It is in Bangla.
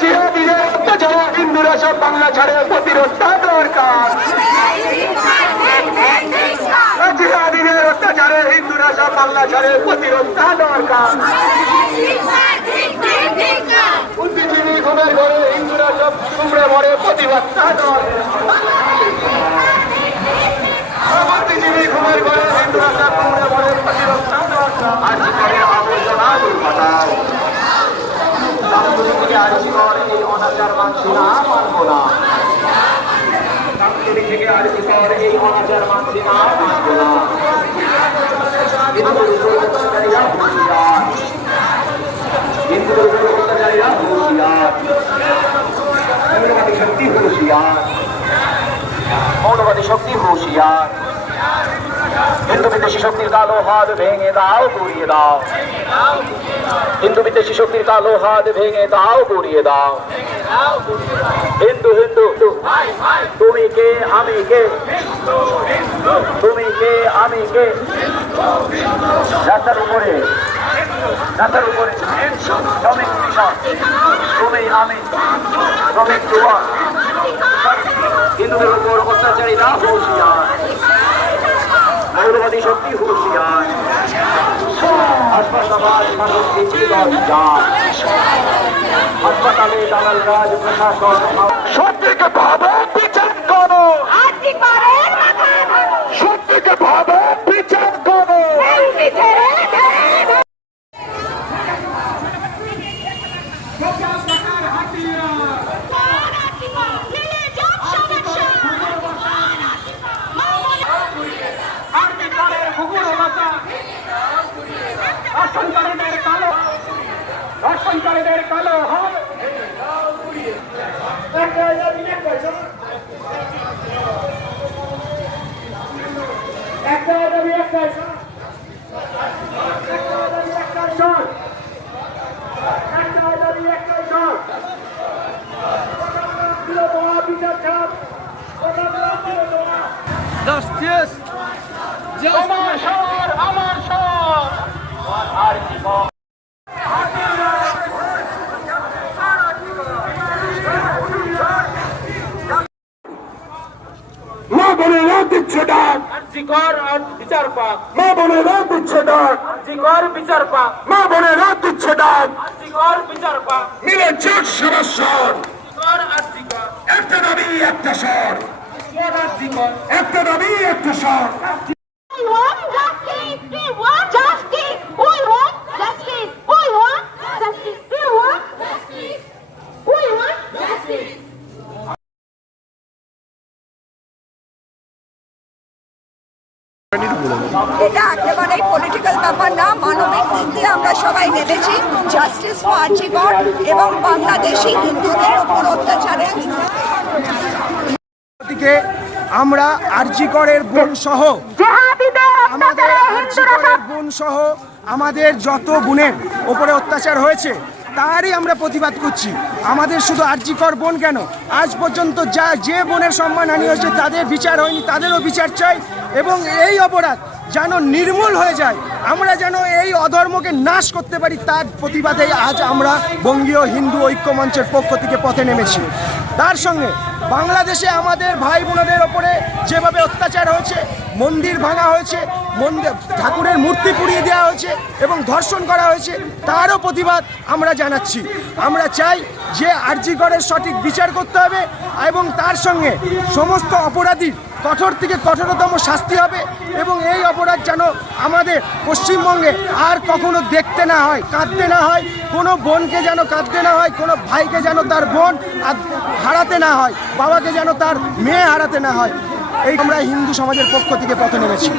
জিহাদিদের অত্যাচারে হিন্দুরা সব বাংলা ছাড়ে প্রতিরোধটা দরকার জিহাদিদের অত্যাচারে হিন্দুরা সব বাংলা ছাড়ে দরকার বুদ্ধিজীবী ঘুমের ঘরে হিন্দুরা সব কুমড়ে মরে প্রতিবাদটা দরকার ও বুদ্ধিজীবী ঘুমের ঘরে হিন্দুরা সব কুমড়ে মরে প্রতিরোধটা দরকার আজ করে আবর্জনা দুর্ঘটাও রামপুরি থেকে আরজি কর এই অনাচার মানছি না মানব না রামপুরি থেকে আরজি কর এই অনাচার মানছি না মানব না উপর অত্যাচারীরা হুঁশিয়ার উপর অত্যাচারীরা হুঁশিয়ার মৌলবাদী শক্তি হুঁশিয়ার মৌলবাদী শক্তি হুঁশিয়ার হিন্দু বিদেশি শক্তির কালো হাত ভেঙে দাও গুড়িয়ে হিন্দু বিদেশি শক্তির কালো হাত ভেঙে দাও গুড়িয়ে দাও। হিন্দু হিন্দু। তুমি কে, আমি কে? তুমি কে, আমি কে? রাস্তার উপরে। রাস্তার উপরে। শ্রমিক কৃষক তুমি, আমি। শ্রমিক হিন্দুদের উপর অত্যাচারীরা হুঁশিয়ার। মৌলবাদী শক্তি হুঁশিয়ার। হাসপাতাল মানুষ হাসপাতালে দালাল রাজ প্রশাসন সত্যিকে ভাবে বিচার করো। সত্যিকে ভাবে বিচার করো। ধর্ষণকারীদের কালো হবে একটা দাবি একটা শট একটা দাবি একটা শট বিচার চাপ Justice! আমার শহর আমার শহর। আর কি বল? মা বোনেরা দিচ্ছে ডাক জিকর আর বিচার পাক মা বোনেরা দিচ্ছে ডাক জিকর বিচার পাক মা বোনেরা দিচ্ছে ডাক জিকর বিচার পাক মিলে জোট জিকর একটা দাবি একটা স্বর। একটা দাবি একটা স্বর। এটা একেবারে পলিটিক্যাল ব্যাপার না, মানবিক দিক দিয়ে আমরা সবাই নেমেছি জাস্টিস ফর এবং বাংলাদেশি হিন্দুদের ওপর অত্যাচারে। আমরা আরজিকরের বোন সহ আমাদের আরজিকরের বোন সহ আমাদের যত বোনের ওপরে অত্যাচার হয়েছে, তারই আমরা প্রতিবাদ করছি। আমাদের শুধু আরজিকর বোন কেন? আজ পর্যন্ত যা, যে বোনের সম্মানহানি হয়েছে, তাদের বিচার হয়নি, তাদেরও বিচার চাই। এবং এই অপরাধ যেন নির্মূল হয়ে যায়। আমরা যেন এই অধর্মকে নাশ করতে পারি, তার প্রতিবাদে আজ আমরা বঙ্গীয় হিন্দু ঐক্য মঞ্চের পক্ষ থেকে পথে নেমেছি। তার সঙ্গে বাংলাদেশে আমাদের ভাই বোনদের ওপরে যেভাবে অত্যাচার হয়েছে, মন্দির ভাঙা হয়েছে, মন্দির, ঠাকুরের মূর্তি পুড়িয়ে দেওয়া হয়েছে এবং ধর্ষণ করা হয়েছে, তারও প্রতিবাদ আমরা জানাচ্ছি। আমরা চাই যে আরজিগড়ের সঠিক বিচার করতে হবে এবং তার সঙ্গে সমস্ত অপরাধীর কঠোর থেকে কঠোরতম শাস্তি হবে এবং এই অপরাধ যেন আমাদের পশ্চিমবঙ্গে আর কখনো দেখতে না হয়, কাঁদতে না হয়, কোনো বোনকে যেন কাঁদতে না হয়, কোনো ভাইকে যেন তার বোন হারাতে না হয়, বাবাকে যেন তার মেয়ে হারাতে না হয়। এই আমরা হিন্দু সমাজের পক্ষ থেকে পথে নেমেছি।